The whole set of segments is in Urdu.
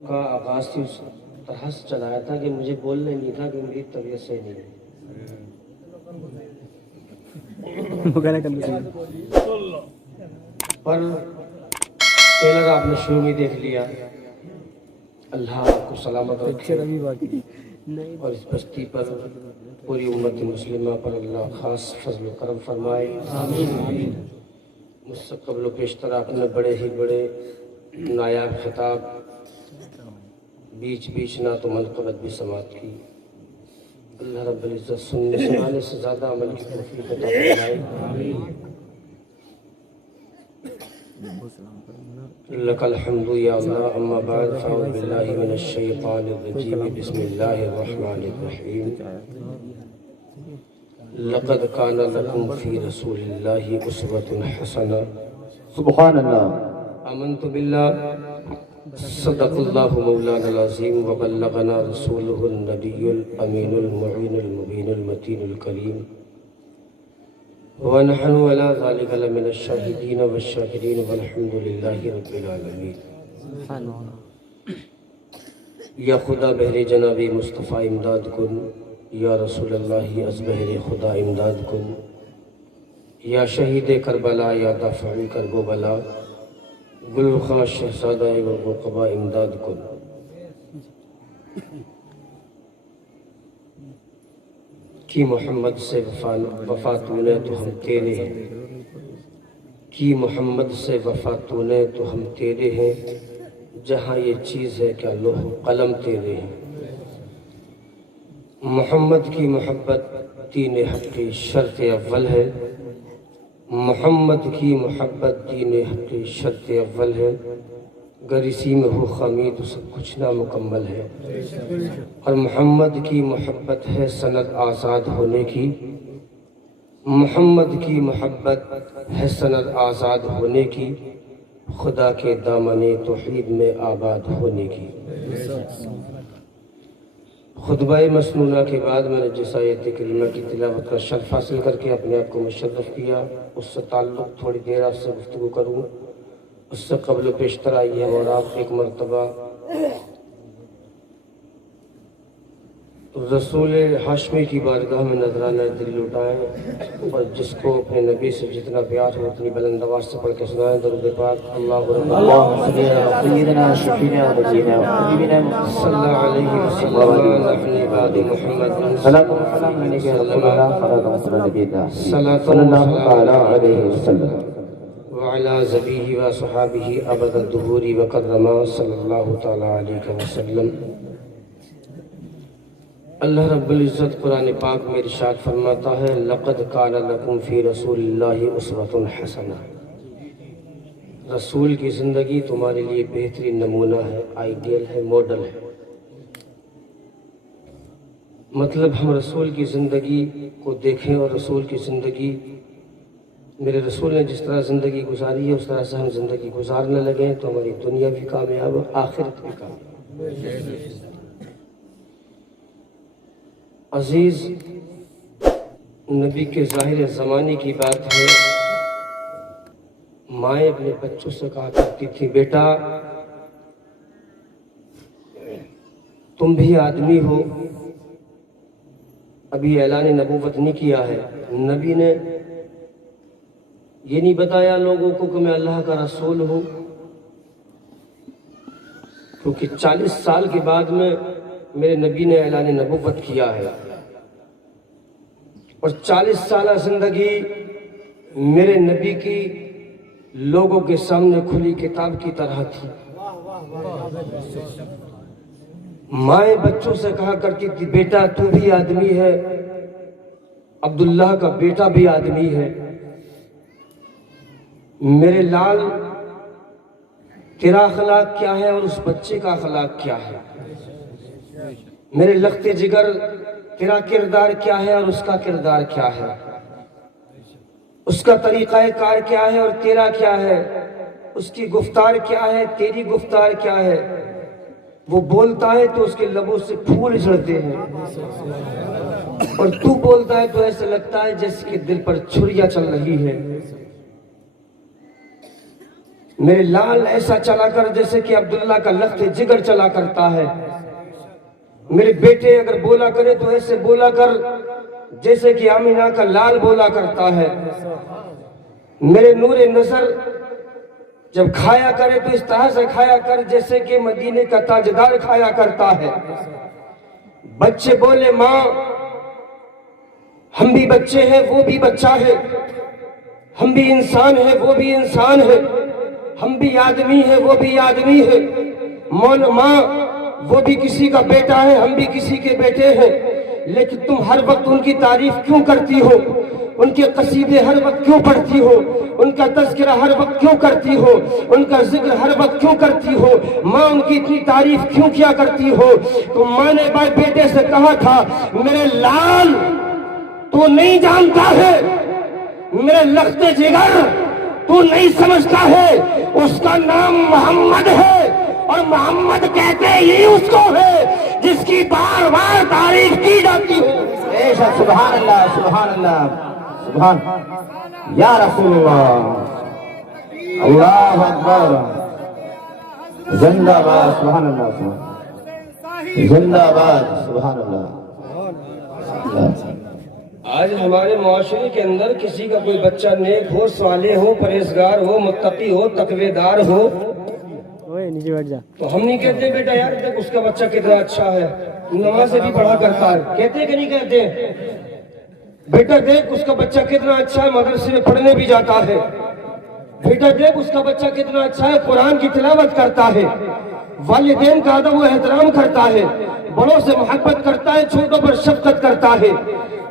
کا آغاز سے اس طرح سے چلایا تھا کہ مجھے بولنے نہیں تھا کہ میری طبیعت صحیح نہیں ہے. پر ٹیلر آپ نے شروع میں دیکھ لیا. اللہ آپ کو سلامت رکھے اور اس بستی پر پوری امت مسلمہ پر اللہ خاص فضل و کرم فرمائے. مجھ سے قبل و پیشتر آپ نے بڑے ہی بڑے نایاب خطاب بیچ بیچ نہ تو منقبت بھی سماعت کی. اللہ رب العزت سنانے سے زیادہ عمل کی توفیق عطا فرمائے. لک الحمد یا اللہ. اما بعد فاعوذ باللہ من الشیطان الرجیم. بسم اللہ الرحمن الرحیم. لقد کان لکم فی رسول اللہ اسوۃ حسنہ. سبحان اللہ. آمنت باللہ صدق اللہ مولانا العظیم وبلغنا رسولہ النبی الامین المعین المبین المتین الکریم ونحن علی ذلک لمن الشاہدین والشاکرین والحمد للہ رب العالمین. یا خدا بہر جناب مصطفیٰ امداد کن. یا رسول اللہ از بہر خدا امداد کن. یا شہید کربلا یا دافع کرب و بلا گلرخاں شہزادہ والرقبہ امداد کن. کی محمد سے وفا تو نے تو ہم تیرے ہیں. کی محمد سے وفا تو نے تو ہم تیرے ہیں. جہاں یہ چیز ہے کیا لوح قلم تیرے ہیں. محمد کی محبت دین حق کی شرط اول ہے. محمد کی محبت دین حق کی شرط اول ہے. گر اسی میں ہو خامی تو سب کچھ نامکمل ہے. اور محمد کی محبت ہے سند آزاد ہونے کی. محمد کی محبت ہے سند آزاد ہونے کی. خدا کے دامن توحید میں آباد ہونے کی. خطبہ مسنونہ کے بعد میں نے جس آیت کریمہ کی تلاوت کا شرف حاصل کر کے اپنے آپ کو مشرف کیا اس سے تعلق تھوڑی دیر آپ سے گفتگو کروں. اس سے قبل و پیشتر آئی ہے اور آپ ایک مرتبہ رسول ہاشمی کی بارگاہ میں نذرانہ دل لٹائیں اور جس کو اپنے نبی سے جتنا پیار ہو اتنی بلند آواز سے پڑھ کے سنائیں. درود پاک. اللہ رب اللہم صلی علی سیدنا شفیعنا ونبینا وحبیبنا صلی اللہ علیہ وسلم نحن عباد محمد صلاۃ و سلام علیک یا رسول اللہ صلاۃ و سلام نبینا صلی اللہ تعالی علیہ وسلم وعلى زبیہ و صحابہ ابد الدہور وکرما صلی اللہ تعالی علیہ وسلم. اللہ رب العزت قرآن پاک میں ارشاد فرماتا ہے لقد کان لکم فی رسول اللہ اسوۃ حسنہ. رسول کی زندگی تمہارے لیے بہترین نمونہ ہے، آئیڈیل ہے، ماڈل ہے. مطلب ہم رسول کی زندگی کو دیکھیں اور رسول کی زندگی میرے رسول نے جس طرح زندگی گزاری ہے اس طرح سے ہم زندگی گزارنے لگیں تو ہماری دنیا بھی کامیاب ہے، آخرت بھی کامیاب. عزیز نبی کے ظاہر زمانے کی بات ہے. مائیں اپنے بچوں سے کہا کرتی تھی بیٹا تم بھی آدمی ہو. ابھی اعلان نبوت نہیں کیا ہے. نبی نے یہ نہیں بتایا لوگوں کو کہ میں اللہ کا رسول ہوں، کیونکہ 40 سال کے بعد میں میرے نبی نے اعلان نبوت کیا ہے اور 40 سالہ زندگی میرے نبی کی لوگوں کے سامنے کھلی کتاب کی طرح تھی. مائیں بچوں سے کہا کرتی تھی بیٹا تو بھی آدمی ہے، عبداللہ کا بیٹا بھی آدمی ہے. میرے لال تیرا اخلاق کیا ہے اور اس بچے کا اخلاق کیا ہے. میرے لخت جگر تیرا کردار کیا ہے اور اس کا کردار کیا ہے. اس کا طریقہ کار کیا ہے اور تیرا کیا ہے. اس کی گفتار کیا ہے، تیری گفتار کیا ہے. وہ بولتا ہے تو اس کے لبوں سے پھول جھڑتے ہیں اور تو بولتا ہے تو ایسا لگتا ہے جیسے کہ دل پر چھریاں چل رہی ہے. میرے لال ایسا چلا کر جیسے کہ عبداللہ کا لخت جگر چلا کرتا ہے. میرے بیٹے اگر بولا کرے تو ایسے بولا کر جیسے کہ آمینہ کا لال بولا کرتا ہے. میرے نور نظر جب کھایا کرے تو اس طرح سے کھایا کر جیسے کہ مدینے کا تاجدار کھایا کرتا ہے. بچے بولے ماں ہم بھی بچے ہیں وہ بھی بچہ ہے, ہم بھی انسان ہیں وہ بھی انسان ہے, ہم بھی آدمی ہیں وہ بھی آدمی ہے. ماں وہ بھی کسی کا بیٹا ہے ہم بھی کسی کے بیٹے ہیں, لیکن تم ہر وقت ان کی تعریف کیوں کرتی ہو, ان کے قصیدے ہر وقت کیوں پڑھتی ہو, ان کا تذکرہ ہر وقت کیوں کرتی ہو, ان کا ذکر ہر وقت کیوں کرتی ہو, ماں ان کی اتنی تعریف کیوں کیا کرتی ہو. تو ماں نے بیٹے سے کہا تھا میرے لال تو نہیں جانتا ہے, میرے لخت جگر تو نہیں سمجھتا ہے, اس کا نام محمد ہے اور محمد کہتے ہی اس کو ہے جس کی بار بار تعریف کی جاتی ہے. سبحان اللہ سبحان اللہ سبحان یا رسول اللہ, اللہ اکبر, زندہ باد, سبحان اللہ, زندہ باد, سبحان اللہ. آج ہمارے معاشرے کے اندر کسی کا کوئی بچہ نیک ہو, صالح ہو, پرہیزگار ہو, متقی ہو, تقوی دار ہو, تو ہم نہیں کہتے بیٹا یار دیکھ اس کا بچہ کتنا اچھا ہے, نمازیں بھی پڑھا کرتا ہے, کہتے کہ نہیں کہتے بیٹا دیکھ اس کا بچہ کتنا اچھا ہے, مدرسے میں پڑھنے بھی جاتا ہے, بیٹا دیکھ اس کا بچہ کتنا اچھا ہے, قرآن کی تلاوت کرتا ہے, والدین کا ادب و احترام کرتا ہے, بڑوں سے محبت کرتا ہے, چھوٹوں پر شفقت کرتا ہے.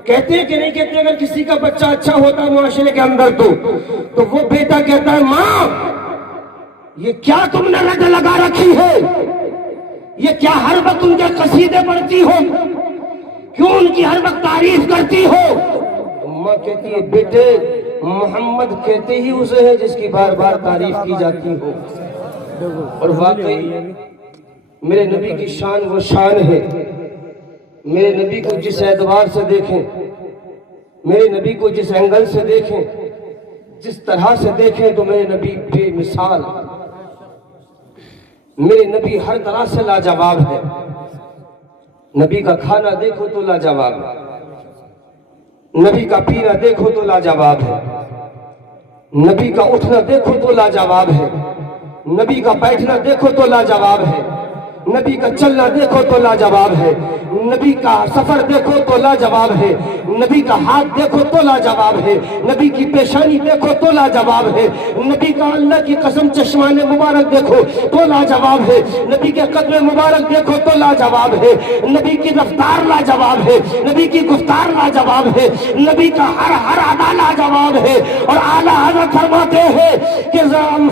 کہتے کہ نہیں کہتے اگر کسی کا بچہ اچھا ہوتا ہے معاشرے کے اندر تو وہ بیٹا کہتا ہے ماں یہ کیا تم نے رٹ لگا رکھی ہے, یہ کیا ہر وقت ان کے قصیدے پڑھتی ہو, کیوں ان کی ہر وقت تعریف کرتی ہو. ماں کہتی ہے بیٹے محمد کہتے ہی اسے ہے جس کی بار بار تعریف کی جاتی ہو. اور واقعی میرے نبی کی شان وہ شان ہے, میرے نبی کو جس اعتبار سے دیکھیں, میرے نبی کو جس اینگل سے دیکھیں, جس طرح سے دیکھیں تو میرے نبی بے مثال, میرے نبی ہر طرح سے لاجواب ہے. نبی کا کھانا دیکھو تو لاجواب ہے, نبی کا پینا دیکھو تو لاجواب ہے, نبی کا اٹھنا دیکھو تو لاجواب ہے, نبی کا بیٹھنا دیکھو تو لاجواب ہے, نبی کا چلنا دیکھو تو لاجواب ہے, نبی کا سفر دیکھو تو لاجواب ہے, نبی کا ہاتھ دیکھو تو لاجواب ہے, نبی کی پیشانی دیکھو تو لاجواب ہے, نبی کا اللہ کی قسم چشمان مبارک دیکھو تو لاجواب ہے, نبی کے قدم مبارک دیکھو تو لاجواب ہے, نبی کی رفتار لاجواب ہے, نبی کی گفتار لاجواب ہے, نبی کا ہر ادا لاجواب ہے. اور اعلیٰ حضرت فرماتے ہیں کہ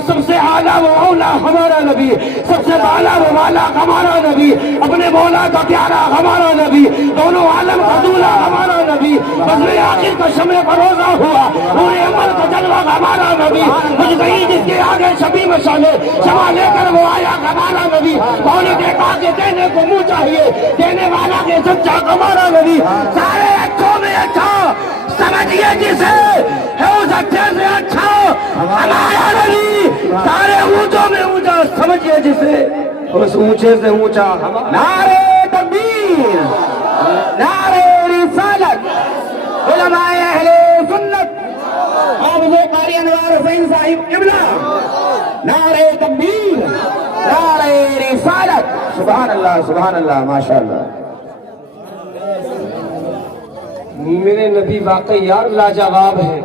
سب سے اعلیٰ و اولا ہمارا نبی, سب سے بالا و والا ہمارا نبی, اپنے مولا کا پیارا ہمارا نبی, دونوں عالم کا دولا ہمارا نبی, بزم آخر کا شمع فروزہ ہوا نور عمل کا جلوہ ہمارا نبی, مجھ گئی جس کے آگے شبی مشالے شمع لے کر وہ آیا ہمارا نبی, پونے دیکھا کہ دینے کو منہ چاہیے, دینے والا کے سچا ہمارا نبی, سارے اچھوں میں اچھا سمجھئے جسے ہے اس اچھے سے اچھا ہمارا نبی, سارے اونچوں میں اونچا سمجھئے جسے اس اونچے سے اونچا. نعرہ تکبیر, نعرہ رسالت, علماء اہل سنت, حافظ قاری انوار حسین صاحب قبلہ, نعرہ تکبیر, نعرہ رسالت, سبحان اللہ سبحان اللہ ماشاءاللہ. میرے نبی واقعی یار لاجواب ہے,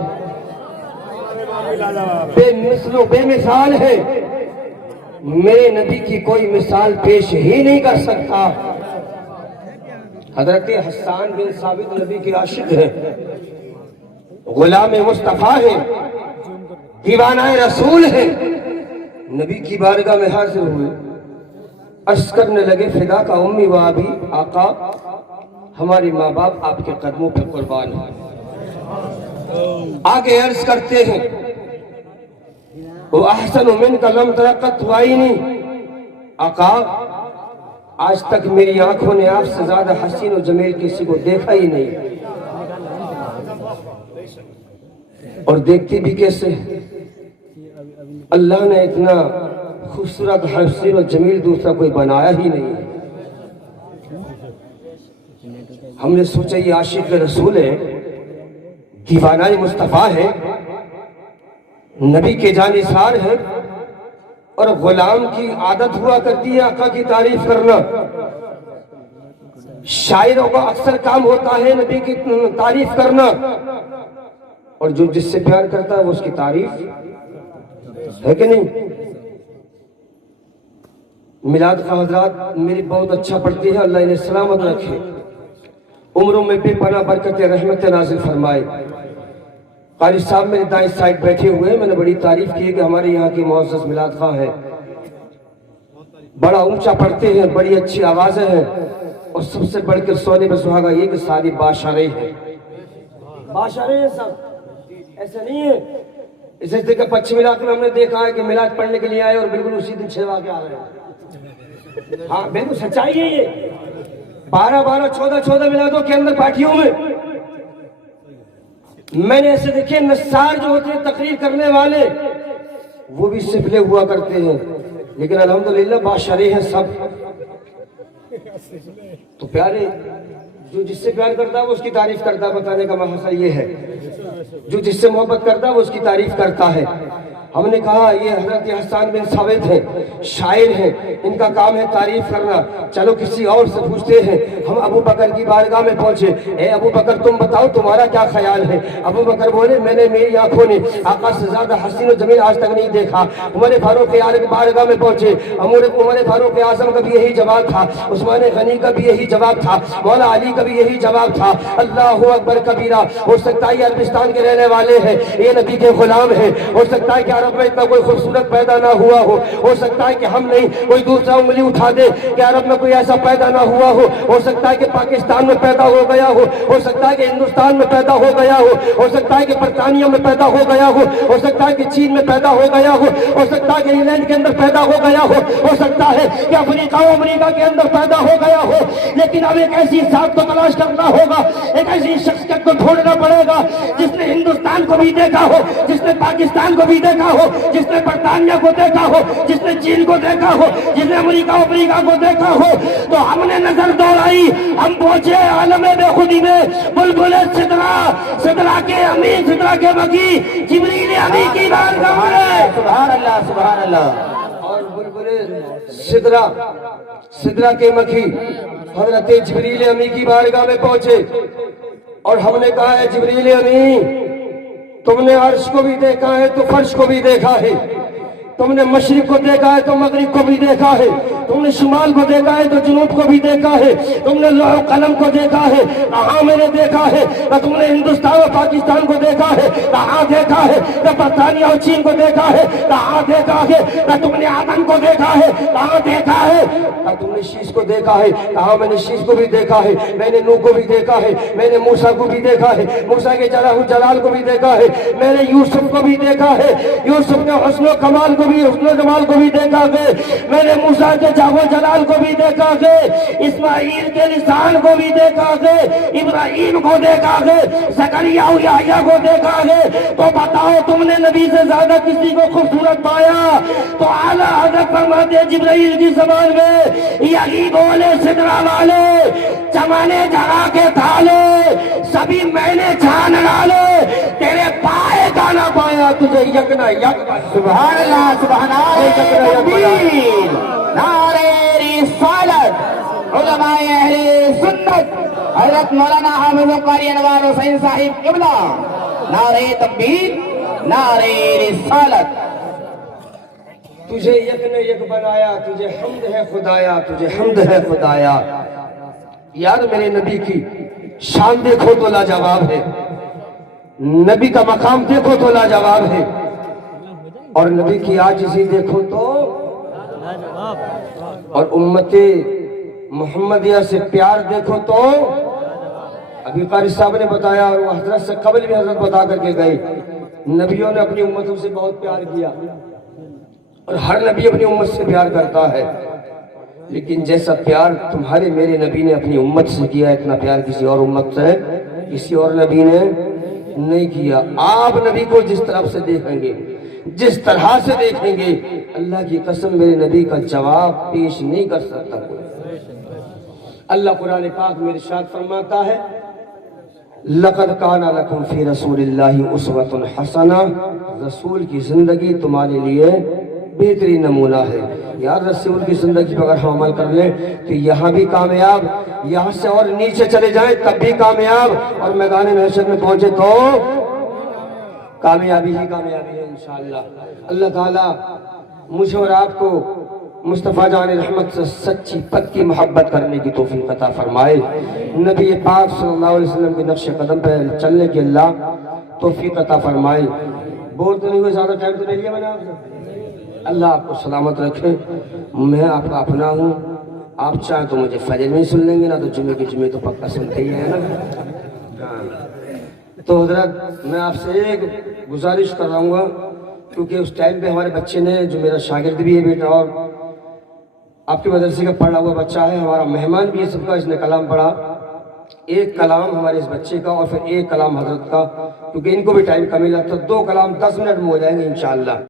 بے مثل و بے مثال ہے, میرے نبی کی کوئی مثال پیش ہی نہیں کر سکتا. حضرت حسان بن ثابت نبی کے عاشق ہیں, غلام مصطفیٰ ہیں, دیوانہ رسول ہیں, نبی کی بارگاہ میں حاضر ہوئے, عرض کرنے لگے فدا کا امی و ابی, آقا ہمارے ماں باپ آپ کے قدموں پہ قربان ہیں. آگے عرض کرتے ہیں وہ احسن من کا لم ترقت وعینی, آقا آج تک میری آنکھوں نے آپ سے زیادہ حسین و جمیل کسی کو دیکھا ہی نہیں, اور دیکھتی بھی کیسے, اللہ نے اتنا خوبصورت حسین و جمیل دوسرا کوئی بنایا ہی نہیں ہے۔ ہم نے سوچا یہ عاشق رسول ہے، دیوانہ مصطفیٰ ہے، نبی کے جانثار ہے، اور غلام کی عادت ہوا کرتی ہے آقا کی تعریف کرنا۔ شاعروں کا اکثر کام ہوتا ہے نبی کی تعریف کرنا، اور جو جس سے پیار کرتا ہے وہ اس کی تعریف ہے کہ نہیں؟ میلاد کا حضرات میری بہت اچھا پڑھتی ہے، اللہ انہیں سلامت رکھے، عمروں میں بے پناہ برکت رحمت نازل فرمائے۔ قاری صاحب میرے دائیں سائڈ بیٹھے ہوئے ہیں، میں نے بڑی تعریف کی ہے کہ ہمارے یہاں کی معزز میلاد خواہ ہے، بڑا اونچا پڑھتے ہیں، بڑی اچھی آوازیں ہیں، اور سب سے بڑھ کر سونے پہ سہاگا یہ کہ ساری باشارے ہیں، باشارے ہیں سب، ایسا نہیں ہے۔ اس طرح کہ پچھم علاقے میں ہم نے دیکھا ہے کہ میلاد پڑھنے کے لیے آئے اور بالکل اسی دن چھڑوا کے آ رہے ہیں۔ ہاں بالکل سچائی ہے یہ، 12 14 میلادوں کے اندر پارٹیوں میں نے ایسے دیکھے نصار جو ہوتے ہیں تقریر کرنے والے، وہ بھی سفلے ہوا کرتے ہیں، لیکن الحمدللہ باشرے ہیں سب۔ تو پیارے، جو جس سے پیار کرتا ہے وہ اس کی تعریف کرتا ہے، بتانے کا مقصد یہ ہے، جو جس سے محبت کرتا ہے وہ اس کی تعریف کرتا ہے۔ ہم نے کہا یہ حضرت حسان بن ثابت ہیں، شاعر ہیں، ان کا کام ہے تعریف کرنا۔ چلو کسی اور سے پوچھتے ہیں۔ ہم ابو بکر کی بارگاہ میں پہنچے، اے ابو بکر تم بتاؤ تمہارا کیا خیال ہے؟ ابو بکر بولے میں نے میری آنکھوں نے آقا سے زیادہ حسین و جمیل آج تک نہیں دیکھا۔ عمر فاروق اعظم کی بارگاہ میں پہنچے، عمر فاروق اعظم کا بھی یہی جواب تھا، عثمان غنی کا بھی یہی جواب تھا، مولا علی کا بھی یہی جواب تھا۔ اللہ اکبر کبیرہ، ہو سکتا ہے یہ عربستان کے رہنے والے ہیں، یہ نبی کے غلام ہیں، ہو سکتا ہے کہ عرب میں اتنا کوئی خوبصورت پیدا نہ ہوا ہو سکتا ہے کہ ہم نہیں، کوئی دوسرا انگلی اٹھا دے کہ عرب میں کوئی ایسا پیدا نہ ہو سکتا ہے کہ پاکستان میں پیدا ہو گیا ہو سکتا ہے کہ ہندوستان میں پیدا ہو گیا ہو سکتا ہے کہ برطانیہ میں پیدا ہو گیا ہو سکتا ہے کہ چین میں پیدا ہو گیا ہو سکتا ہے کہ انگلینڈ کے اندر پیدا ہو گیا ہو سکتا ہے کہ افریقہ و امریکہ کے اندر پیدا ہو گیا ہو، لیکن اب ایک ایسی ذات کو تلاش کرنا ہوگا، ایک ایسی شخصیت کو ڈھونڈنا پڑے گا جس نے ہندوستان کو بھی دیکھا ہو، جس نے پاکستان کو بھی دیکھا ہو، جس نے برطانیہ کو دیکھا ہو، جس نے چین کو دیکھا ہو، جس نے امریکہ کو دیکھا ہو۔ تو ہم نے نظر دوڑائی، ہم پہنچے عالم بے خودی میں، بلبل سدرا کے امین، سدرا کے مکی، جبریل امین کی بارگاہ میں، سبحان اللہ سبحان اللہ، اور بلبل سدرا کے مکی حضرت جبریل امین کی بارگاہ میں پہنچے، اور ہم نے کہا ہے جبریل امین تم نے عرش کو بھی دیکھا ہے تو فرش کو بھی دیکھا ہے، تم نے مشرق کو دیکھا ہے تو مغرب کو بھی دیکھا ہے، تم نے شمال کو دیکھا ہے تو جنوب کو بھی دیکھا ہے، تم نے لوح قلم کو دیکھا ہے، کہاں میں نے دیکھا ہے؟ نہ تم نے ہندوستان اور پاکستان کو دیکھا ہے، کہاں دیکھا ہے؟ نہ برطانیہ اور چین کو دیکھا ہے، کہاں دیکھا ہے؟ نہ تم نے آدم کو دیکھا ہے، کہاں دیکھا ہے؟ نہ تم نے شیش کو دیکھا ہے، کہاں میں نے شیش کو بھی دیکھا ہے، میں نے نوح کو بھی دیکھا ہے، میں نے موسیٰ کو بھی دیکھا ہے، موسیٰ کے جلال کو بھی دیکھا ہے، میں نے یوسف کو بھی دیکھا ہے، یوسف کے حسن و کمال کو بھی، حسن و جمال کو بھی دیکھا ہے، میں نے موسیٰ کے جاہ و جلال کو بھی دیکھا ہے، اسماعیل کے لسان کو بھی دیکھا ہے، ابراہیم کو دیکھا ہے، زکریا و یحییٰ کو دیکھا ہے۔ تو بتاؤ تم نے نبی سے زیادہ کسی کو خوبصورت پایا؟ تو اعلیٰ حضرت فرماتے جبرائیل کی زبان میں، یہی بولے سدرا والے، چمانے جگہ کے تھالے، سبھی میں نے چھان ڈالے، تیرے پائے کا نہ پایا تجھے یک نہ یک۔ سبحان اللہ سبحان اللہ، تکبیر، نعرہ رسالت، علماء اہل سنت حضرت مولانا حافظ قاری انوار حسین صاحب قبلہ، نعرہ تکبیر، نعرہ رسالت۔ تجھے یک نے یک بنایا، تجھے حمد ہے خدایا، تجھے حمد ہے خدایا۔ یار میرے نبی کی شان دیکھو تو لاجواب ہے، نبی کا مقام دیکھو تو لاجواب ہے، اور نبی کی عاجزی دیکھو تو، اور امت محمدیہ سے پیار دیکھو تو۔ ابھی قاری صاحب نے بتایا، اور وہ حضرت سے قبل بھی حضرت بتا کر کے گئے، نبیوں نے اپنی امتوں سے بہت پیار کیا، اور ہر نبی اپنی امت سے پیار کرتا ہے، لیکن جیسا پیار تمہارے میرے نبی نے اپنی امت سے کیا، اتنا پیار کسی اور امت سے کسی اور نبی نے نہیں کیا۔ آپ نبی کو جس طرف سے دیکھیں گے، جس طرح سے دیکھیں گے اللہ کی قسم میرے نبی کا جواب پیش نہیں کر سکتا کوئی۔ اللہ قرآن پاک میں ارشاد فرماتا ہے لَقَدْ كَانَ لَكُمْ فِي رَسُولِ اللَّهِ أُسْوَةٌ حَسَنَةٌ، رسول کی زندگی تمہارے لیے بہترین نمونہ ہے۔ یار رسول کی زندگی پر اگر ہم عمل کر لیں تو یہاں بھی کامیاب، یہاں سے اور نیچے چلے جائیں تب بھی کامیاب، اور میدان محشر میں پہنچے تو کامیابی ہی کامیابی ہے انشاءاللہ۔ اللہ تعالیٰ مجھے اور آپ کو مصطفیٰ جان رحمت سے سچی پکی محبت کرنے کی توفیق عطا فرمائے، نبی پاک صلی اللہ علیہ وسلم کے نقش قدم پہ چلنے کی اللہ توفیق عطا فرمائے۔ بور تو نہیں ہوئے، زیادہ ٹائم تو نہیں لیا میں نے آپ سے؟ اللہ آپ کو سلامت رکھے۔ میں آپ کا اپنا ہوں، آپ چاہیں تو مجھے فجر میں ہی سن لیں گے، نہ تو جمعے کی جمعے تو پکا سنتے ہی ہیں نا۔ تو حضرت میں آپ سے ایک گزارش کر رہا ہوں، کیونکہ اس ٹائم پہ ہمارے بچے نے، جو میرا شاگرد بھی ہے بیٹا اور آپ کے مدرسے کا پڑھا ہوا بچہ ہے، ہمارا مہمان بھی ہے سب کا، اس نے کلام پڑھا، ایک کلام ہمارے اس بچے کا اور پھر ایک کلام حضرت کا، کیونکہ ان کو بھی ٹائم کم ملا تو 2 کلام 10 منٹ میں ہو جائیں گے انشاءاللہ۔